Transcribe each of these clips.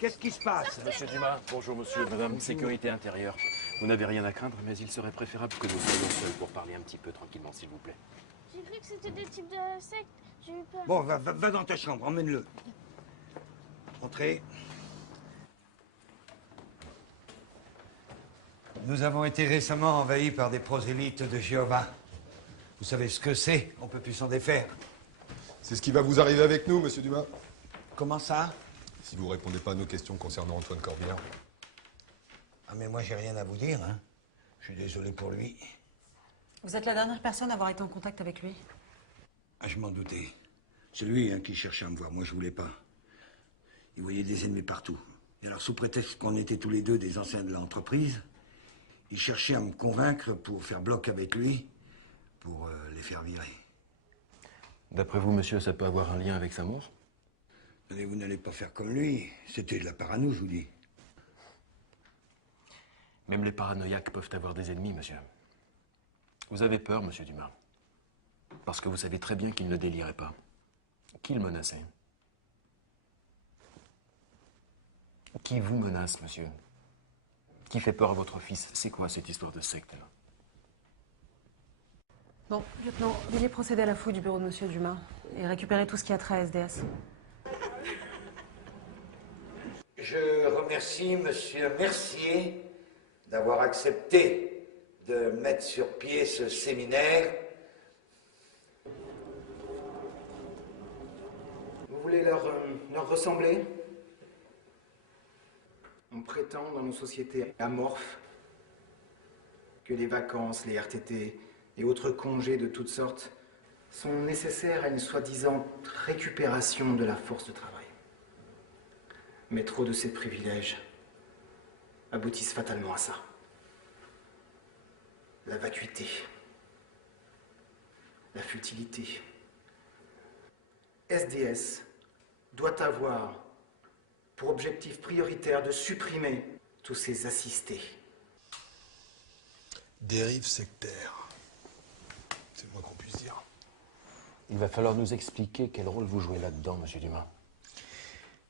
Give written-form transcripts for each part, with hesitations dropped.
Qu'est-ce qui se passe? Monsieur Dumas, bonjour monsieur, madame, sécurité intérieure. Vous n'avez rien à craindre, mais il serait préférable que nous soyons seuls pour parler un petit peu tranquillement, s'il vous plaît. J'ai cru que c'était des types de secte. J'ai eu peur. Bon, va dans ta chambre, emmène-le. Entrez. Nous avons été récemment envahis par des prosélytes de Jéhovah. Vous savez ce que c'est? On peut plus s'en défaire. C'est ce qui va vous arriver avec nous, monsieur Dumas. Comment ça? Si vous répondez pas à nos questions concernant Antoine Corbière. Ah, mais moi, j'ai rien à vous dire, hein. Je suis désolé pour lui. Vous êtes la dernière personne à avoir été en contact avec lui. Ah, je m'en doutais. C'est lui qui cherchait à me voir. Moi, je voulais pas. Il voyait des ennemis partout. Et alors, sous prétexte qu'on était tous les deux des anciens de l'entreprise, il cherchait à me convaincre pour faire bloc avec lui, pour les faire virer. D'après vous, monsieur, ça peut avoir un lien avec sa mort? Mais vous n'allez pas faire comme lui. C'était de la parano, je vous dis. Même les paranoïaques peuvent avoir des ennemis, monsieur. Vous avez peur, monsieur Dumas. Parce que vous savez très bien qu'il ne délirait pas. Qui le menaçait? Qui vous menace, monsieur? Qui fait peur à votre fils? C'est quoi cette histoire de secte, là? Bon, lieutenant, veuillez procéder à la fouille du bureau de monsieur Dumas et récupérer tout ce qui a trait à SDS. Je remercie monsieur Mercier d'avoir accepté de mettre sur pied ce séminaire. Vous voulez leur ressembler? On prétend dans nos sociétés amorphes que les vacances, les RTT et autres congés de toutes sortes sont nécessaires à une soi-disant récupération de la force de travail. Mais trop de ces privilèges aboutissent fatalement à ça. La vacuité, la futilité. SDS doit avoir pour objectif prioritaire de supprimer tous ces assistés. Dérive sectaire. C'est le moins qu'on puisse dire. Il va falloir nous expliquer quel rôle vous jouez là-dedans, monsieur Dumas.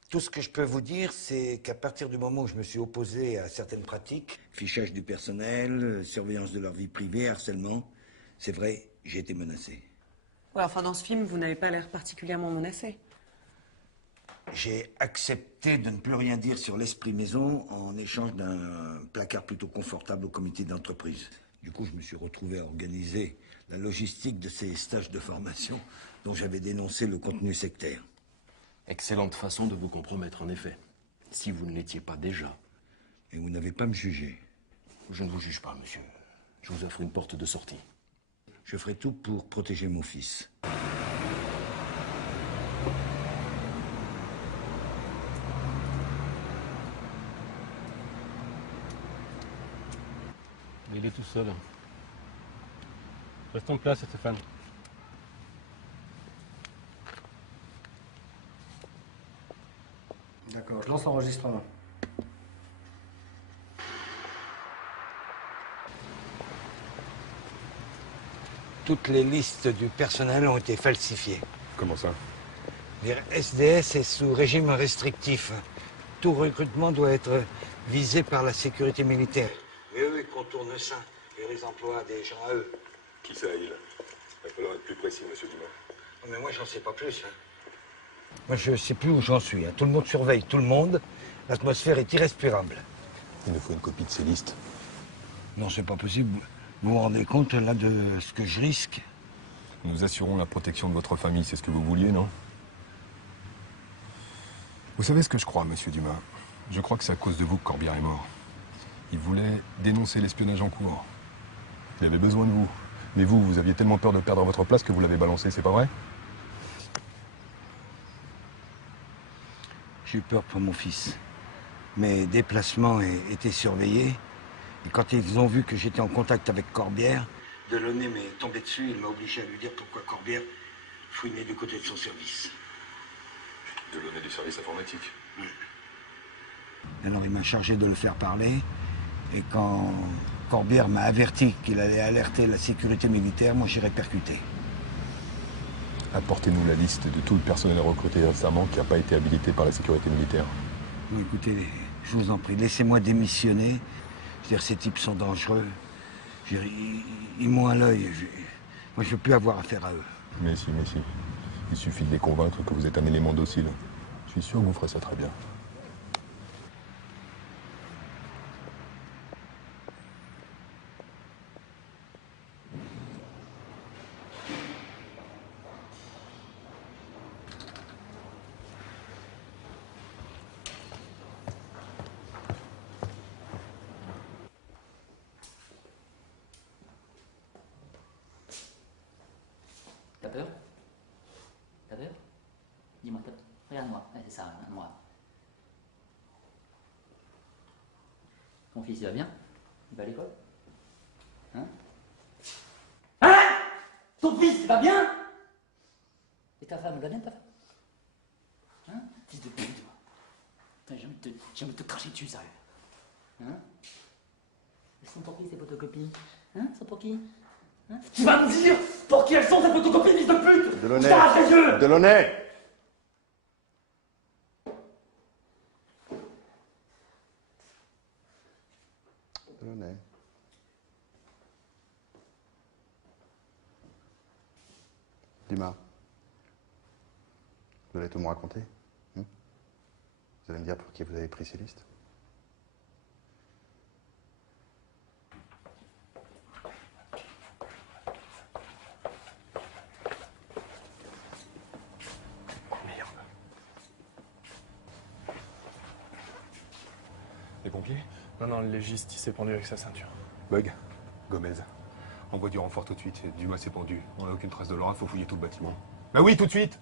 Tout ce que je peux vous dire, c'est qu'à partir du moment où je me suis opposé à certaines pratiques, fichage du personnel, surveillance de leur vie privée, harcèlement, c'est vrai, j'ai été menacé. Ouais, enfin, dans ce film, vous n'avez pas l'air particulièrement menacé. J'ai accepté de ne plus rien dire sur l'esprit maison en échange d'un placard plutôt confortable au comité d'entreprise. Du coup, je me suis retrouvé à organiser la logistique de ces stages de formation dont j'avais dénoncé le contenu sectaire. Excellente façon de vous compromettre, en effet. Si vous ne l'étiez pas déjà. Et vous n'avez pas à me juger. Je ne vous juge pas, monsieur. Je vous offre une porte de sortie. Je ferai tout pour protéger mon fils. Il est tout seul. Reste en place, Stéphane. D'accord, je lance l'enregistrement. Toutes les listes du personnel ont été falsifiées. Comment ça? Les SDS est sous régime restrictif. Tout recrutement doit être visé par la sécurité militaire. Mais eux, ils contournent ça et les emploient des gens à eux. Qui ça, il va falloir être plus précis, monsieur Dumas. Mais moi, j'en sais pas plus. Moi, je sais plus où j'en suis. Tout le monde surveille tout le monde. L'atmosphère est irrespirable. Il nous faut une copie de ces listes. Non, c'est pas possible. Vous vous rendez compte, là, de ce que je risque? Nous assurons la protection de votre famille, c'est ce que vous vouliez, non? Vous savez ce que je crois, monsieur Dumas? Je crois que c'est à cause de vous que Corbière est mort. Il voulait dénoncer l'espionnage en cours. Il avait besoin de vous. Mais vous aviez tellement peur de perdre votre place que vous l'avez balancé, c'est pas vrai? J'ai eu peur pour mon fils. Mes déplacements étaient surveillés. Et quand ils ont vu que j'étais en contact avec Corbière, Delaunay m'est tombé dessus. Il m'a obligé à lui dire pourquoi Corbière fouinait du côté de son service. Delaunay du service informatique. Oui. Alors il m'a chargé de le faire parler. Et quand Corbière m'a averti qu'il allait alerter la sécurité militaire, moi j'ai répercuté. Apportez-nous la liste de tout le personnel recruté récemment qui n'a pas été habilité par la sécurité militaire. Bon, écoutez, je vous en prie, laissez-moi démissionner. Je veux dire, ces types sont dangereux. Je veux dire, ils m'ont à l'œil. Moi, je ne veux plus avoir affaire à eux. Mais si, mais si. Il suffit de les convaincre que vous êtes un élément docile. Je suis sûr que vous ferez ça très bien. T'as peur? T'as peur? Dis-moi, t'as peur? Regarde-moi, ouais, c'est ça, regarde-moi. Ton fils, il va bien? Il va à l'école? Hein? Hein? Ton fils, il va bien? Et ta femme, elle va bien, ta femme? Hein? Fils de pute, toi. Putain, j'ai envie de te cracher dessus, sérieux. Hein? Elles sont pour qui, ces photocopies? Hein? Elles sont pour qui? Hein? Tu vas me dire pour qui elles sont, ces photocopies, fils de pute! Delaunay! Je t'arrache les yeux! Delaunay! Delaunay. Dumas. Vous allez tout me raconter, hein? Vous allez me dire pour qui vous avez pris ces listes? Les pompiers? Non, non, le légiste, il s'est pendu avec sa ceinture. Bug, Gomez. Envoie du renfort tout de suite. Dumas s'est pendu. On n'a aucune trace de Laura, faut fouiller tout le bâtiment. Bah oui, tout de suite!